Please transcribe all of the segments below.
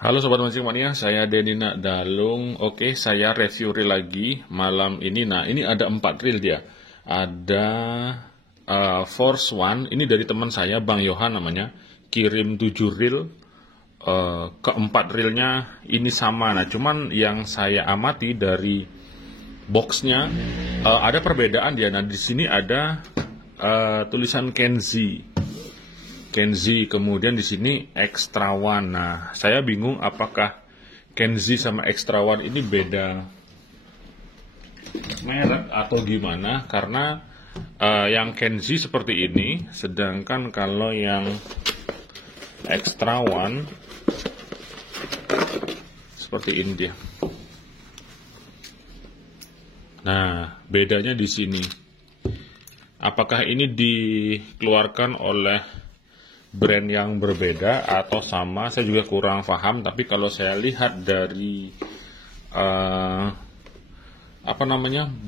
Halo Sobat Mancing Mania, saya Denina Dalung. Oke, saya review reel lagi malam ini. Nah, ini ada 4 reel dia. Ada Force One, ini dari teman saya, Bang Yohan namanya. Kirim 7 reel, keempat reelnya ini sama. Nah, cuman yang saya amati dari boxnya, ada perbedaan dia. Nah, di sini ada tulisan Kenzi, kemudian di sini Extra One. Nah, saya bingung apakah Kenzi sama Extra One ini beda merek atau gimana, karena yang Kenzi seperti ini, sedangkan kalau yang Extra One seperti ini dia. Nah, bedanya di sini. Apakah ini dikeluarkan oleh brand yang berbeda atau sama, saya juga kurang paham. Tapi kalau saya lihat dari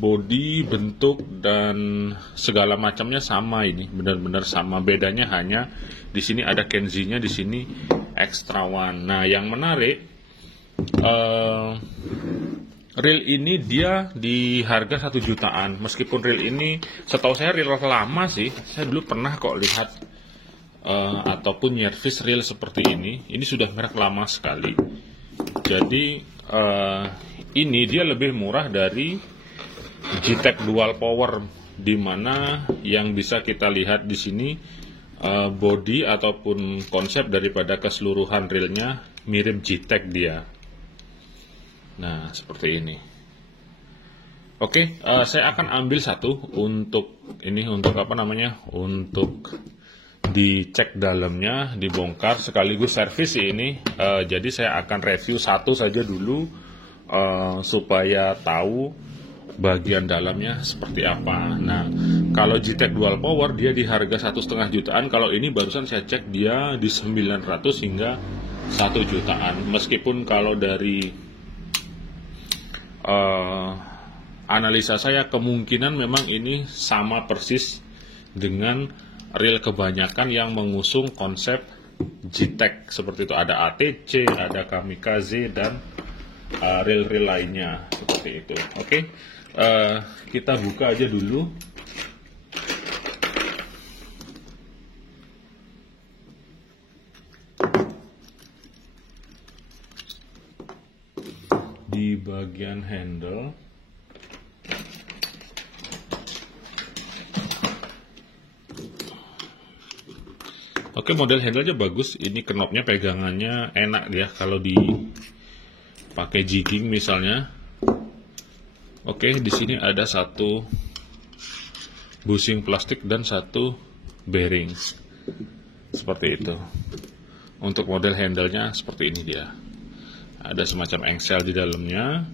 body, bentuk dan segala macamnya sama, ini benar-benar sama. Bedanya hanya di sini ada Kenzi-nya, di sini Extra One. Nah, yang menarik, reel ini dia di harga 1 jutaan. Meskipun reel ini setahu saya reel lama sih, saya dulu pernah kok lihat ataupun nyervis reel seperti ini. Ini sudah merek lama sekali. Jadi ini dia lebih murah dari G-Tech Dual Power, di mana yang bisa kita lihat di sini body ataupun konsep daripada keseluruhan reelnya mirip G-Tech dia. Nah, seperti ini. Oke, saya akan ambil satu untuk dicek dalamnya, dibongkar sekaligus servis ini. Jadi saya akan review satu saja dulu supaya tahu bagian dalamnya seperti apa. Nah, kalau G-Tech Dual Power dia di harga 1,5 jutaan. Kalau ini barusan saya cek dia di 900 hingga 1 jutaan. Meskipun kalau dari analisa saya kemungkinan memang ini sama persis dengan reel kebanyakan yang mengusung konsep G-Tech seperti itu. Ada ATC, ada Kamikaze, dan reel-reel lainnya seperti itu. Oke, kita buka aja dulu. Di bagian handle, oke, model handle-nya bagus. Ini knopnya pegangannya enak dia kalau dipakai jigging misalnya. Oke, di sini ada satu bushing plastik dan satu bearing. Seperti itu. Untuk model handle-nya seperti ini dia. Ada semacam engsel di dalamnya.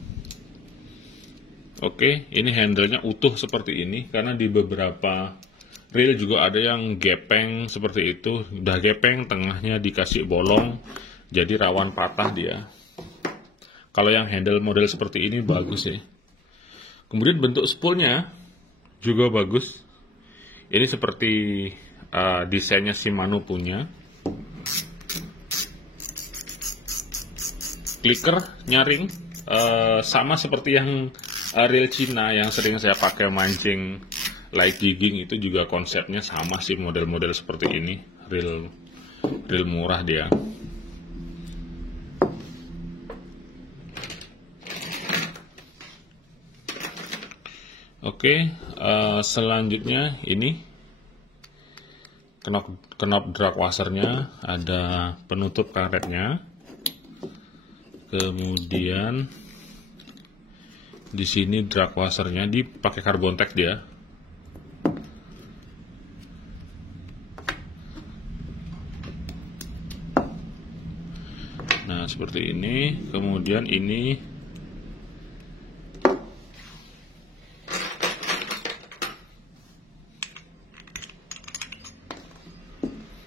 Oke, ini handle-nya utuh seperti ini, karena di beberapa reel juga ada yang gepeng seperti itu. Udah gepeng, tengahnya dikasih bolong, jadi rawan patah dia. Kalau yang handle model seperti ini bagus ya. Kemudian bentuk spoolnya juga bagus. Ini seperti desainnya Shimano punya. Clicker nyaring, sama seperti yang reel Cina yang sering saya pakai mancing light jigging, itu juga konsepnya sama sih, model-model seperti ini. Reel murah dia. Oke, selanjutnya ini knop drag washernya, ada penutup karetnya. Kemudian di sini drag washernya dipakai carbon tack dia. Nah, seperti ini. Kemudian ini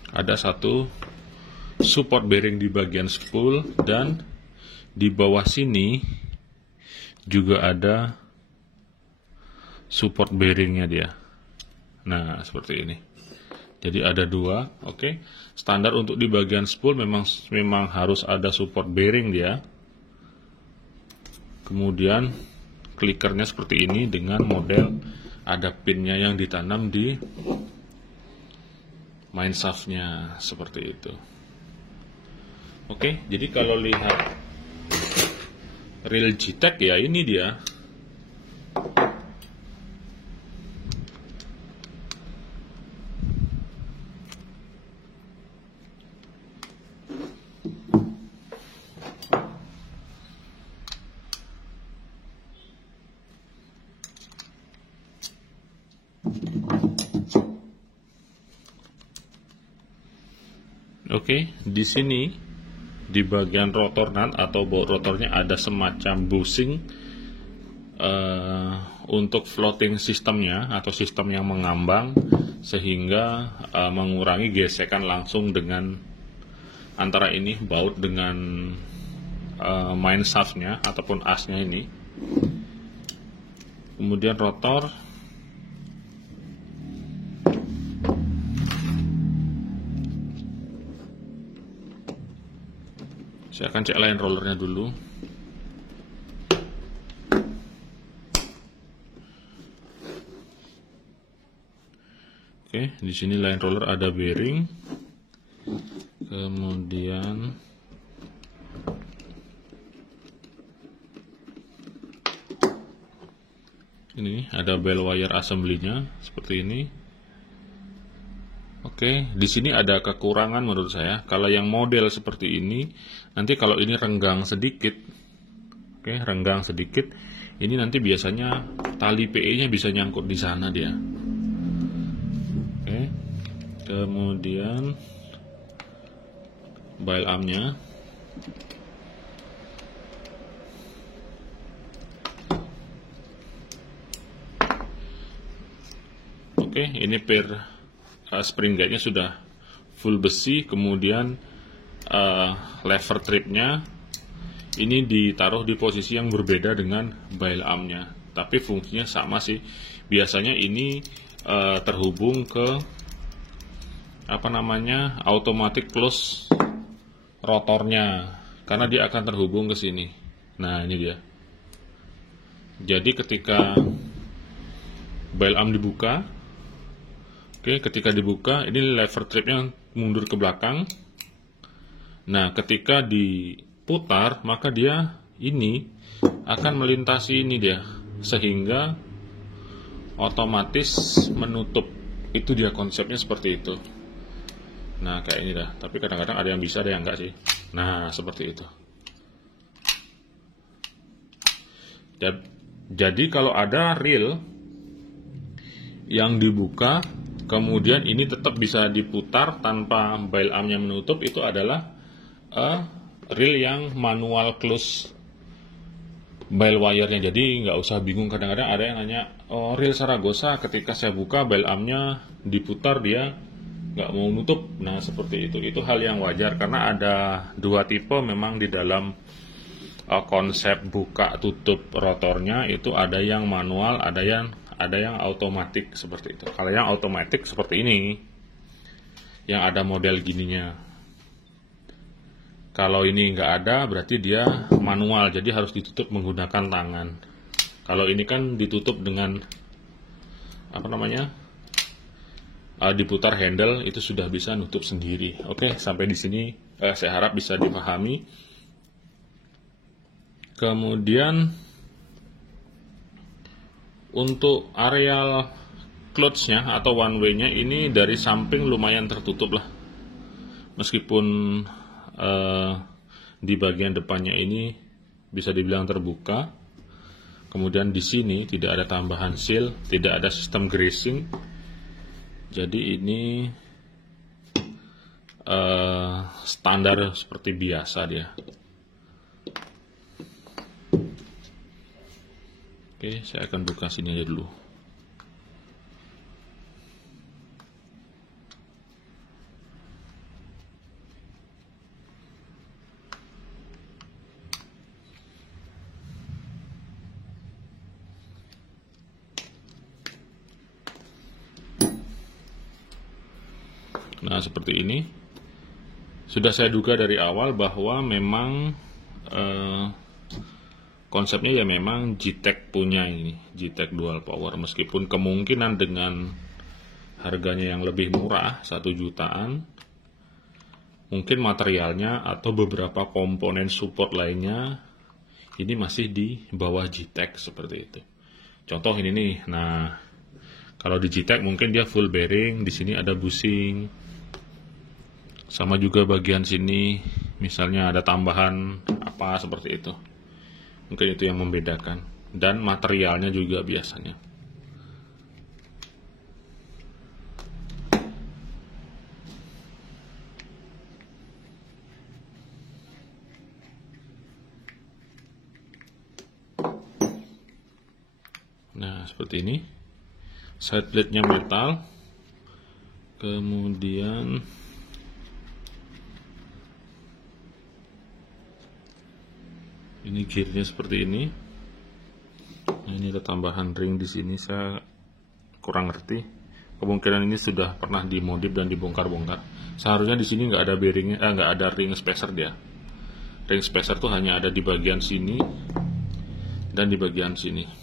ada satu support bearing di bagian spool, dan di bawah sini juga ada support bearingnya dia. Nah, seperti ini. Jadi ada dua, oke. Standar untuk di bagian spool memang harus ada support bearing dia. Kemudian klikernya seperti ini dengan model ada pinnya yang ditanam di main shaftnya seperti itu. Oke, jadi kalau lihat reel Gtech ya ini dia. Oke, di sini di bagian rotor nut atau baut rotornya ada semacam bushing untuk floating sistemnya atau sistem yang mengambang sehingga mengurangi gesekan langsung dengan antara ini baut dengan main shaftnya ataupun asnya ini. Kemudian rotor. Saya akan cek line rollernya dulu. Oke, di sini line roller ada bearing. Kemudian ini ada bell wire assembly-nya seperti ini. Oke, di sini ada kekurangan menurut saya. Kalau yang model seperti ini, nanti kalau ini renggang sedikit, oke, renggang sedikit, ini nanti biasanya tali PE-nya bisa nyangkut di sana dia. Oke, kemudian bail arm-nya. Oke, ini per spring guide-nya sudah full besi, kemudian lever tripnya ini ditaruh di posisi yang berbeda dengan bail arm-nya, tapi fungsinya sama sih. Biasanya ini terhubung ke automatic close rotornya, karena dia akan terhubung ke sini. Nah, ini dia. Jadi ketika bail arm dibuka, oke, ketika dibuka, ini lever tripnya mundur ke belakang. Nah, ketika diputar, maka dia ini akan melintasi ini dia, sehingga otomatis menutup. Itu dia konsepnya seperti itu. Nah, kayak ini dah. Tapi kadang-kadang ada yang bisa, ada yang enggak sih. Nah, seperti itu. Jadi kalau ada reel yang dibuka, kemudian ini tetap bisa diputar tanpa bail arm-nya menutup, itu adalah reel yang manual close bail wire-nya. Jadi nggak usah bingung, kadang-kadang ada yang nanya, oh, reel Saragosa ketika saya buka bail arm-nya diputar dia nggak mau nutup. Nah, seperti itu hal yang wajar karena ada dua tipe memang di dalam konsep buka tutup rotornya. Itu ada yang manual, ada yang otomatis seperti itu. Kalau yang otomatis seperti ini, yang ada model gininya. Kalau ini nggak ada, berarti dia manual, jadi harus ditutup menggunakan tangan. Kalau ini kan ditutup dengan diputar handle, itu sudah bisa nutup sendiri. Oke, sampai di sini saya harap bisa dipahami. Kemudian untuk areal clutch-nya atau one way-nya ini dari samping lumayan tertutup lah. Meskipun di bagian depannya ini bisa dibilang terbuka. Kemudian di sini tidak ada tambahan seal, tidak ada sistem greasing. Jadi ini standar seperti biasa dia. Oke, saya akan buka sini aja dulu. seperti ini. Sudah saya duga dari awal bahwa memang konsepnya ya memang GTEC punya ini, GTEC Dual Power. Meskipun kemungkinan dengan harganya yang lebih murah, 1 jutaan, mungkin materialnya atau beberapa komponen support lainnya ini masih di bawah GTEC seperti itu. Contoh ini nih, nah kalau di GTEC mungkin dia full bearing, di sini ada bushing, sama juga bagian sini misalnya ada tambahan apa seperti itu. Mungkin itu yang membedakan, dan materialnya juga biasanya. Nah, seperti ini. Side plate-nya metal. Kemudian ini gearnya seperti ini. Nah, ini ada tambahan ring di sini, saya kurang ngerti. Kemungkinan ini sudah pernah dimodif dan dibongkar-bongkar. Seharusnya di sini nggak ada bearingnya, nggak ada ring spacer dia. Ring spacer tuh hanya ada di bagian sini dan di bagian sini.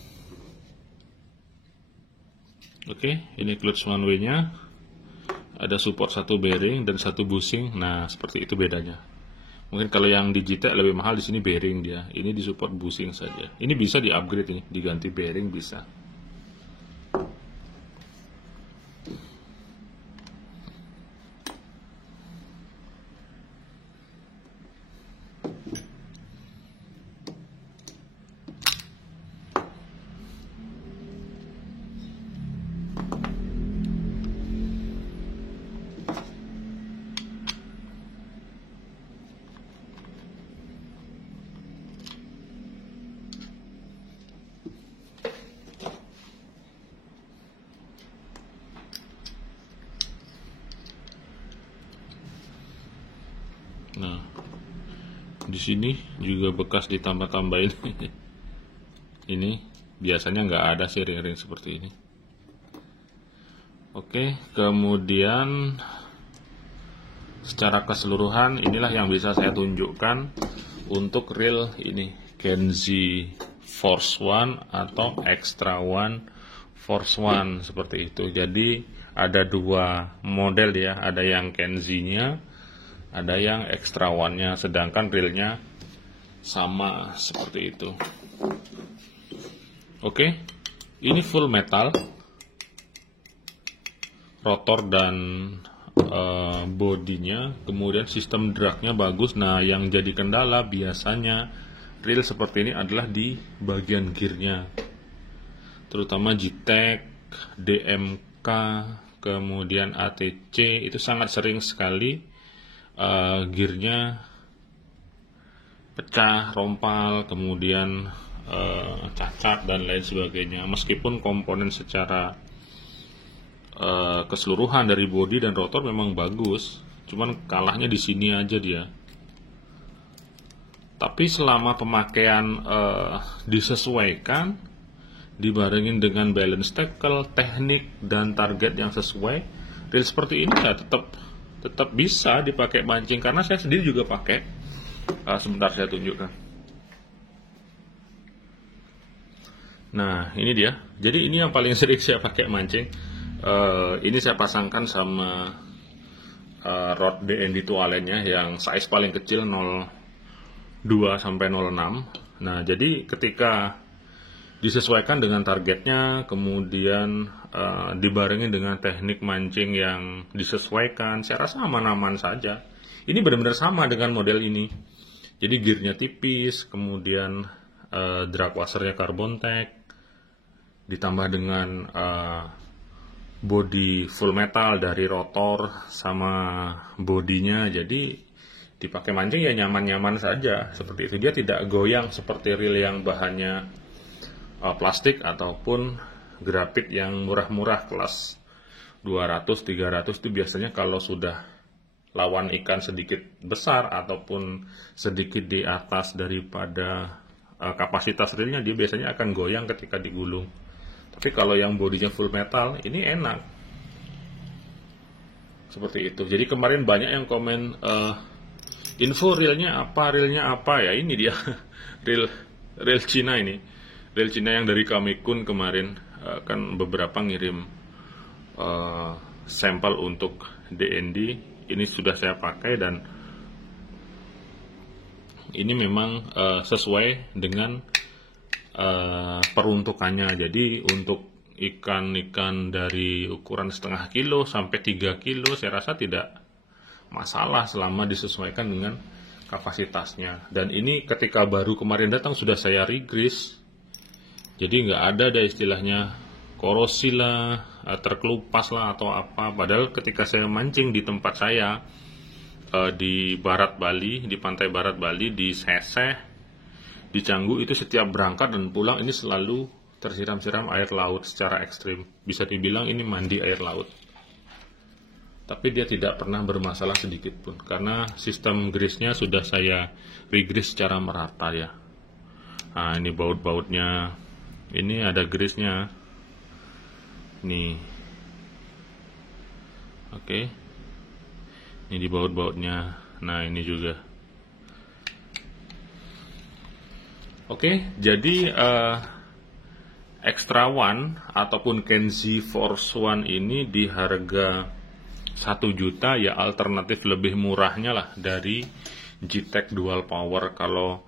Oke, ini clutch one way-nya. Ada support 1 bearing dan 1 bushing. Nah, seperti itu bedanya. Mungkin kalau yang di GTEC lebih mahal, di sini bearing dia. Ini di support bushing saja. Ini bisa di-upgrade ini, diganti bearing bisa. Nah, di sini juga bekas ditambah-tambahin. Ini biasanya nggak ada sih ring-ring seperti ini. Oke, kemudian secara keseluruhan inilah yang bisa saya tunjukkan untuk reel ini Kenzie Force One atau Extra One Force One seperti itu. Jadi ada 2 model ya, ada yang Kenzie-nya, ada yang Extra One-nya, sedangkan reelnya sama seperti itu. Oke, ini full metal, rotor dan bodinya, kemudian sistem dragnya bagus. Nah, yang jadi kendala biasanya reel seperti ini adalah di bagian gearnya, terutama GTEC, DMK, kemudian ATC, itu sangat sering sekali gearnya pecah, rompal, kemudian cacat dan lain sebagainya. Meskipun komponen secara keseluruhan dari bodi dan rotor memang bagus, cuman kalahnya di sini aja dia. Tapi selama pemakaian disesuaikan, dibarengin dengan balance tackle, teknik dan target yang sesuai, reel seperti ini ya tetap bisa dipakai mancing, karena saya sendiri juga pakai. Sebentar saya tunjukkan. Nah, ini dia. Jadi ini yang paling sering saya pakai mancing. Ini saya pasangkan sama rod DND toiletnya yang size paling kecil 0,2 sampai 0,6. Nah, jadi ketika disesuaikan dengan targetnya, kemudian dibarengi dengan teknik mancing yang disesuaikan, saya rasa aman-aman saja. Ini benar-benar sama dengan model ini. Jadi gearnya tipis, kemudian drag washernya carbon tech, ditambah dengan body full metal dari rotor sama bodinya, jadi dipakai mancing ya nyaman-nyaman saja seperti itu. Dia tidak goyang seperti reel yang bahannya plastik ataupun grafit yang murah-murah kelas 200-300 itu biasanya kalau sudah lawan ikan sedikit besar ataupun sedikit di atas daripada kapasitas reelnya, dia biasanya akan goyang ketika digulung. Tapi kalau yang bodinya full metal ini enak Seperti itu. Jadi kemarin banyak yang komen info realnya apa ya, ini dia reel Cina ini, reel Cina yang dari Kamikun kemarin. Kan beberapa ngirim sampel untuk DND, ini sudah saya pakai dan ini memang sesuai dengan peruntukannya. Jadi untuk ikan-ikan dari ukuran setengah kilo sampai 3 kilo saya rasa tidak masalah selama disesuaikan dengan kapasitasnya. Dan ini ketika baru kemarin datang sudah saya regrease, jadi nggak ada istilahnya korosi lah, terkelupas lah atau apa. Padahal ketika saya mancing di tempat saya di barat Bali, di pantai barat Bali, di Seseh, di Canggu, itu setiap berangkat dan pulang ini selalu tersiram-siram air laut secara ekstrim. Bisa dibilang ini mandi air laut. Tapi dia tidak pernah bermasalah sedikit pun, karena sistem grease-nya sudah saya regrease secara merata ya. Nah, ini baut-bautnya, ini ada grease-nya. Nih. Oke. Ini di baut-bautnya. Nah, ini juga. Oke, jadi Extra One ataupun Kenzi Force One ini di harga 1 juta ya, alternatif lebih murahnya lah dari Gtech Dual Power. Kalau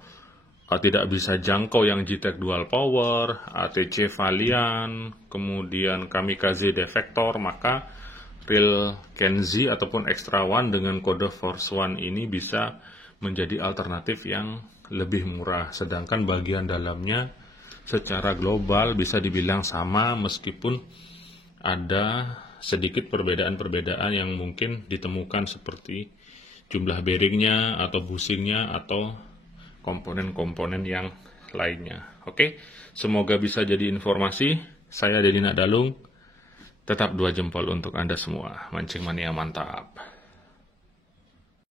tidak bisa jangkau yang Gtech Dual Power, ATC Valiant, kemudian Kamikaze Defector, maka reel Kenzi ataupun Extra One dengan kode Force One ini bisa menjadi alternatif yang lebih murah. Sedangkan bagian dalamnya secara global bisa dibilang sama, meskipun ada sedikit perbedaan-perbedaan yang mungkin ditemukan seperti jumlah bearingnya atau bushingnya atau komponen-komponen yang lainnya. Oke, semoga bisa jadi informasi. Saya Delina Dalung, tetap 2 jempol untuk Anda semua. Mancing mania mantap.